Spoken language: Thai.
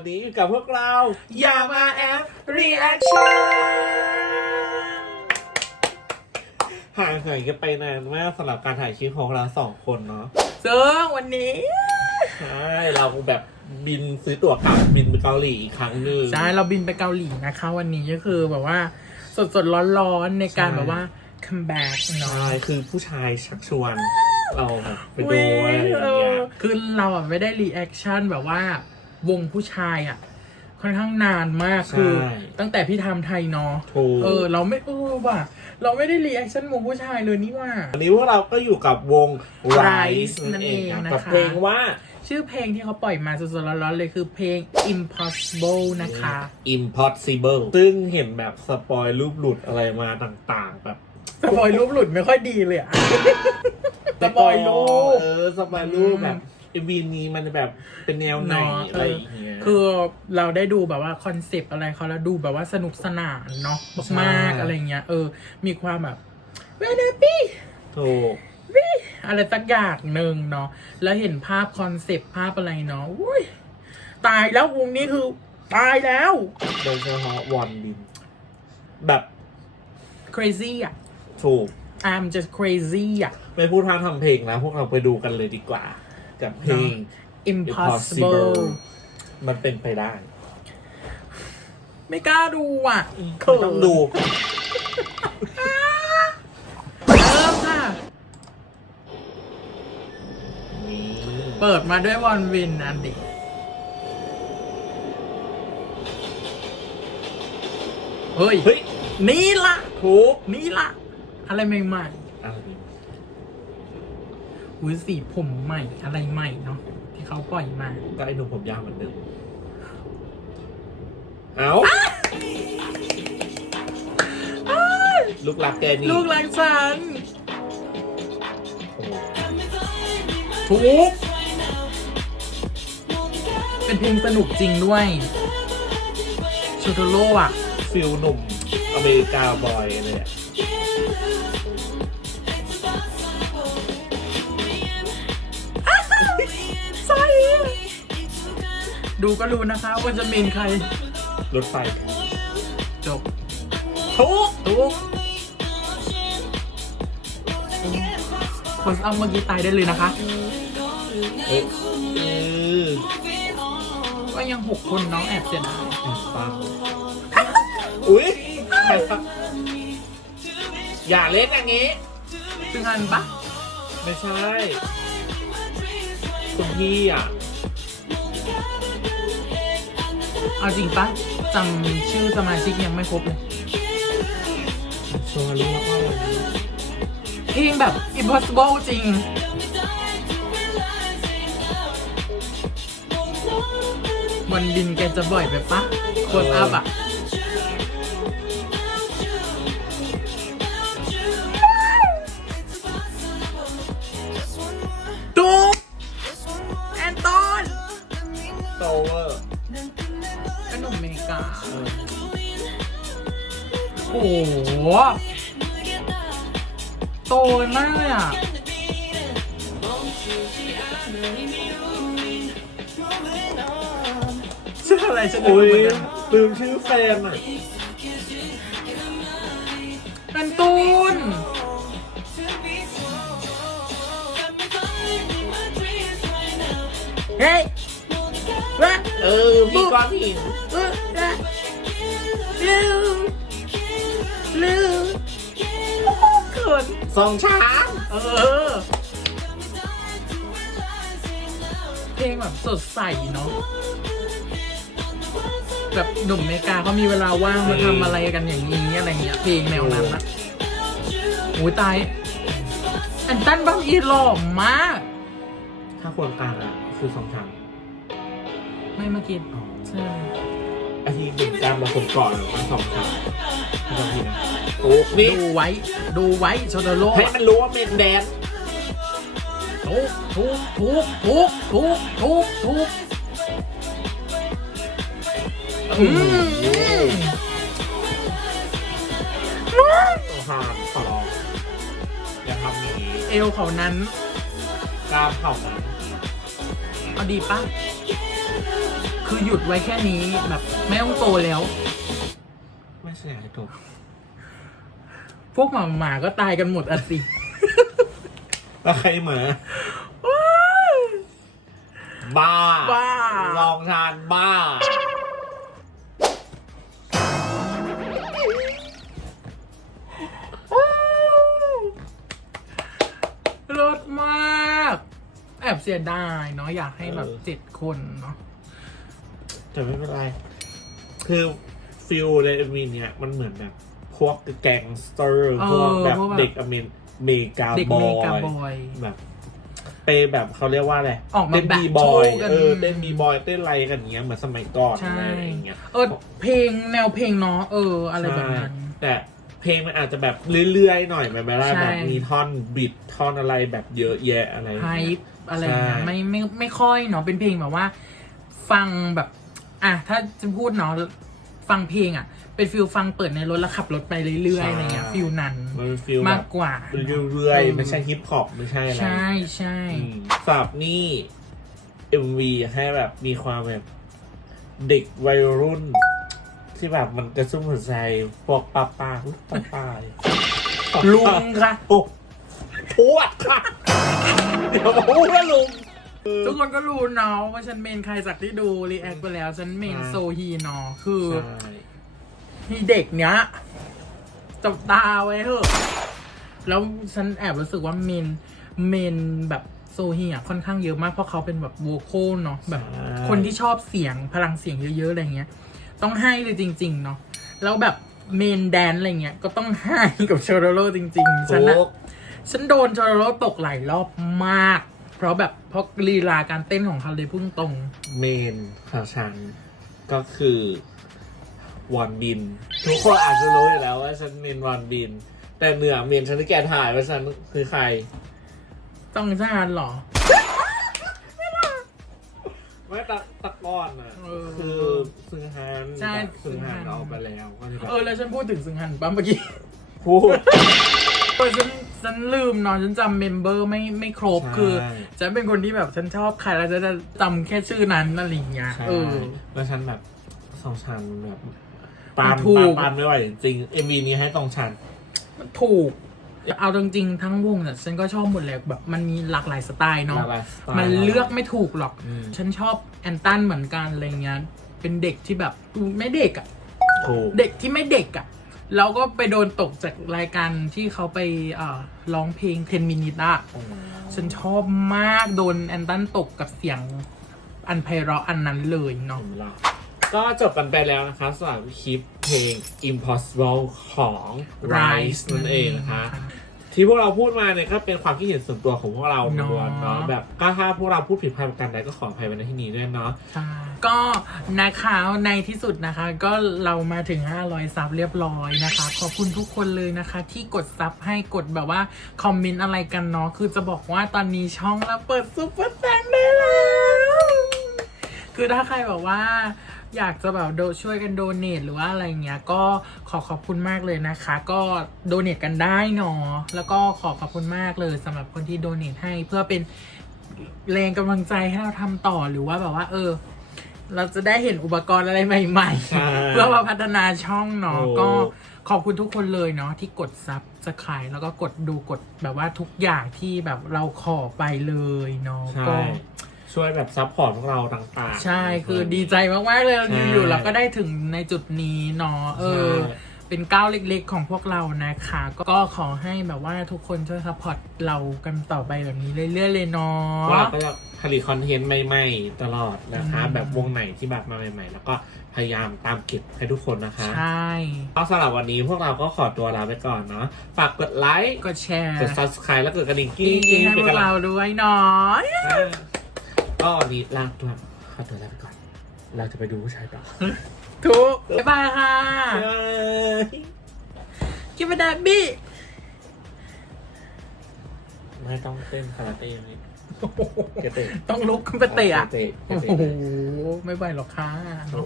วันนี้อยู่กับพวกเราอย่ามาแอป reaction ห่างหายกันไปนานมากสำหรับการถ่ายคลิปของเราสองคนเนาะซึ่งวันนี้ ใช่เราแบบบินซื้อตั๋วกลับบินไปเกาหลีอีกครั้งหนึ่ง ใช่เราบินไปเกาหลีนะคะ วันนี้ก็คือแบบว่าสดสดร้อนร้อนๆในการใช่ แบบว่า come back เนาะใช่คือผู้ชายชักชวน เราแบบไปดูอะไรอย่างเอเงี้อยคือเราอะไม่ได้รีแอคชั่นแบบว่า วงผู้ชายอะ ค่อนข้างนานมากคือ ตั้งแต่พี่ทำไทยเนาะถูก เออ เราไม่เออว่ะเราไม่ได้รีแอคชั่นวงผู้ชายเลยนี่ว่า วันนี้พวกเราก็อยู่กับวง Rise Rise นั่นเองครับนะคะ กับเพลงว่า ชื่อเพลงที่เขาปล่อยมาสดๆร้อนๆเลยคือเพลง impossible นะคะ impossible ซึ่งเห็นแบบสปอยรูปหลุดอะไรมาต่างๆ แบบสปอยรูปหลุดไม่ค่อยดีเลยอะสปอยรูป เออ สปอยรูปอืมแบบเอ็ม วีนี้มันแบบเป็นแนวไหนเนาะอะไรอย่างเงี้ย คือเราได้ดูแบบว่าคอนเซปต์อะไรเขาแล้วดูแบบว่าสนุกสนานเนาะมากใช่ ๆอะไรเงี้ยเออ มีความแบบเวเนปี้ถูก อะไรสักอย่างหนึ่งเนาะแล้วเห็นภาพคอนเซปต์ภาพอะไรเนาะอุ้ยตายแล้ววงนี้คือตายแล้ว โดยเฉพาะวอนบิน แบบ crazy อะ ถูก I'm just crazy อะ ไม่พูดท่าทำเพลงแล้ว พวกเราไปดูกันเลยดีกว่า กับเพลง impossible มันเป็นไปได้ ไม่กล้าดูอะไม่ต้องดูเริ่มค่ะนี่เปิดมาด้วยวอนวินอันดิเฮ้ย เฮ้ย นี่ละถูกนี่ละ อะไรใหม่อะไรๆ อุ้ยสีผมใหม่อะไรใหม่เนาะที่เขาปล่อยมาก็ไอ้หนุ่มผมยาวเหมือนเดิมเอาลูกรักแกนี่ลูกหลังฉันโอ้โหถูกเป็นเพลงสนุกจริงด้วยชูโตโร่อะฟิลหนุ่มอเมริกาบอยเลยอะ ดูก็รู้นะคะว่าจะเมนใคร รถไฟจบทุกถูกคนเอาเมื่อกี้ตายได้เลยนะคะ เอ้ยเออก็ยังหกคนน้องแอบเสียดายปังอุ้ยใครปะอย่าเล่นอย่างงี้ ซึ่งอันปะไม่ใช่คุณพี่อะ เอาจริงปะจำชื่อสมาชิกยังไม่ครบเลยชว์รู้แล้วว่าอะไรนะเพลงแบบ impossible จริง วันบินแกจะบ่อยไปปะโคตรอัพอะ ห โตกันมากเลยอะ ชื่ออะไรฉันลือุ้มยเหมือนกันลืมชื่อแฟนอะ เป็นตูน เฮ้ยเฮ้ยเออมีก้อนหินเฮ้ย ลืมเขินสองช้างเออ เพลงแบบสดใสเนาะแบบหนุ่มอเมริกาเขามีเวลาว่างมาทำอะไรกันอย่างนี้อะไรเงี้ยเพลงแนวนั้นนะโอ้ยตายแอนตันบังอีหล่อมาก ถ้าคนกลางอะคือสองช้างไม่เมื่อกี้อ๋อใช่ ไอ้ที่ดึงกลางมาคนก่อนมันสองช้างไม่ต้องทีนะโอ้นี่ ดูไว้ ดูไว้โชโดโร่ให้มันรู้ว่าเมนแดนทุกทุกทุกทุกทุกทุกทุกอืมห่างขอร้องอย่าทำอย่างนี้เอวเขานั้นกล้ามเข่านั้นเอาดีป่ะ คือหยุดไว้แค่นี้แบบไม่ต้องโตแล้ว ไม่ใช่ไอ้ตัวพวกหมาหมาก็ตายกันหมดอะสิ แล้วใครเหมือบ้า บ้า ลองทานบ้า รสมาก แอบเสียดายเนาะอยากให้แบบเออเจ็ดคนเนาะ แต่ไม่เป็นไร คือฟิลในเอ็มวีเนี่ยมันเหมือนแบบพวกแก๊งสเตอร์เออพวกแบบพวกแบบเด็กอเมริเมกาเด็กบอเมกาบยอยแบบไปแบบเขาเรียกว่าอะไรออกมาเต้นแบบบีบอยโชว์กัน เออเต้นบีบอยเต้นอะไรกันอย่างเงี้ยเหมือนสมัยก่อนใช่อะไรอย่างเงี้ยเออเพลงแนวเพลงเนาะเออ อะไรแบบนั้น ใช่แต่เพลงมันอาจจะแบบเรื่อยๆหน่อยแบบไม่ได้ใช่ แบบมีท่อนบิดท่อนอะไรแบบเยอะแยะอะไรอย่างไฮเงี้ย ป์อะไรอย่างเงี้ยใช่ ไม่ไม่ไม่ค่อยเนาะเป็นเพลงแบบว่า ฟังแบบ อะถ้าจะพูดเนาะฟังเพลงอะ เป็นฟิลฟังเปิดในรถแล้วขับรถไปเรื่อยๆอะไรเงี้ยฟิลนั้นมันเป็นฟิลมาแบกบกว่า เรื่อยเออๆไม่ใช่ฮิปฮอปไม่ใช่อะไรใช่ใช่อืมสำหรับนี่ MV ให้แบบมีความแบบเด็กวัยรุ่น ที่แบบมันกระชุ่มหัวใจพวกป้าป้าอุ๊ยป้าป้าลุงค่ะโอ้ปวดค่ะ เดี๋ยวมาพูดว่าลุง ทุกคนก็รู้เนาะว่าฉันเมนใครจากที่ดูรีแอคไปแล้วฉันเมนใช่โซฮีเนาะคือใช่ที่เด็กเนี้ยจับตาไว้เถอะ แล้วฉันแอบรู้สึกว่าเมนเมนแบบโซฮีอะค่อนข้างเยอะมากเพราะเขาเป็นแบบโวโคลเนาะแบบคนที่ชอบเสียงพลังเสียงเยอะๆอะไรเงี้ย ต้องให้เลยจริง ๆ เนาะแล้วแบบเมนแดนอะไรเงี้ยก็ต้องให้กับโชโรโรจริง ๆ ฉันอะโอ้ฉันโดนโชโรโรตกหลายรอบมาก เพราะแบบเพราะลีลาการเต้นของเขาเลยพุ่งตรง เมนของฉันก็คือวอนบิน ทุกคนอาจจะรู้อยู่แล้วว่าฉันเมนวอนบิน แต่เหนือเมนฉันที่แกถ่ายว่าฉันคือใคร ต้องชาญเหรอ ไม่ตะตะก้อนอะ เออคือซึงฮันใช่แบบซึงฮันซึงฮันออกไปแล้วก็เลยแบบเออแล้วฉันพูดถึงซึงฮันปั๊มเมื่อกี้ พูด เออฉันฉันลืมเนาะฉันจำเมมเบอร์ไม่ไม่ครบใช่ คือฉันเป็นคนที่แบบฉันชอบใครแล้วจะจะจำแค่ชื่อนั้นอะไรอย่างเงี้ยใช่เออ แล้วฉันแบบสองชันแบบปานถูปานก ปานไม่ไหวจริงเอ็มวีนี้ให้สองชันถูก เอาจริงๆทั้งวงเนี่ยฉันก็ชอบหมดเลยแบบมันมีหลากหลายสไตล์เนาะหลากหลายสไตล์มันเลือกไม่ถูกหรอก อืม ฉันชอบแอนตันเหมือนกันอะไรเงี้ยเป็นเด็กที่แบบดูไม่เด็กอะ ถูก เด็กที่ไม่เด็กอะ แล้วก็ไปโดนตกจากรายการที่เขาไปเอ่อร้องเพลง10มินิตอะฉันชอบมากโดนแอนตันตกกับเสียงอันไพเราะอันนั้นเลยเนาะ ก็จบกันไปแล้วนะคะสำหรับคลิปเพลง Impossible ของ Rise นั่นเองนะคะ ที่พวกเราพูดมาเนี่ยก็เป็นความคิดเห็นส่วนตัวของพวกเราเนาะล้วนๆเนาะแบบก็ถ้าพวกเราพูดผิดพลาดประการใดก็ขออภัยไว้ในที่นี้ด้วยเนาะ ใช่ ก็นะคะในที่สุดนะคะ ก็เรามาถึง 500 ซับเรียบร้อยนะคะ ขอบคุณทุกคนเลยนะคะ ที่กดซับให้กดแบบว่า คอมเมนต์อะไรกันเนาะคือจะบอกว่าตอนนี้ช่องเราเปิดซุปเปอร์แตงได้แล้ว คือถ้าใครแบบว่าอยากจะแบบโดช่วยกันโดเนทหรือว่าอะไรเงี้ยก็ขอขอบคุณมากเลยนะคะ ก็โดเนทกันได้เนาะแล้วก็ขอขอบคุณมากเลยสำหรับคนที่โดเนทให้เพื่อเป็นแรงกำลังใจให้เราทำต่อหรือว่าแบบว่า เออ เราจะได้เห็นอุปกรณ์อะไรใหม่ใช่ๆ เพื่อมาพัฒนาช่องเนาะโอ้ ก็ขอบคุณทุกคนเลยเนาะที่กดซับสไครแล้วก็กดดูกดแบบว่าทุกอย่างที่แบบเราขอไปเลยเนาะใช่ก็ช่วยแบบซัพพอร์ตพวกเราต่างๆ ใช่คือดีใจมากๆเลยใช่ อยู่ๆเราก็ได้ถึงในจุดนี้เนาะเออ ใช่ เป็นก้าวเล็กๆ ของพวกเรานะคะ ก็ขอให้แบบว่าทุกคนช่วยซัพพอร์ตเรากันต่อไปแบบนี้เรื่อยๆเลยเนาพวกเราะก็จะผลิตคอนเทนต์ใหม่ ๆ ตลอดนะคะ อืม แบบวงไหนที่แบบมาใหม่ ๆ แล้วก็พยายามตามเก็บให้ทุกคนนะคะ ใช่ ก็สำหรับวันนี้พวกเราก็ขอตัวลาไปก่อนเนาะฝากกดไลค์กดแชร์กด subscribe แล้วกดกระดิ่งกิ๊กิ้งงๆให้เป็พนวกกำลัเรางด้วยเนาะอ่าก็วันนี้ลาตัวขอตัวลาไปก่อน เราจะไปดูผู้ชายต่อ ทุกบ๊ายบายค่ะบ๊าย บายคิดว่าดาบี้ไม่ต้องเต้นคาราเต้นี่เกเตะ ต้องลุกขึ้นไปเตะอะเตะเกโอ้เตะ โห ไม่ไหวหรอกค่ะ โอ้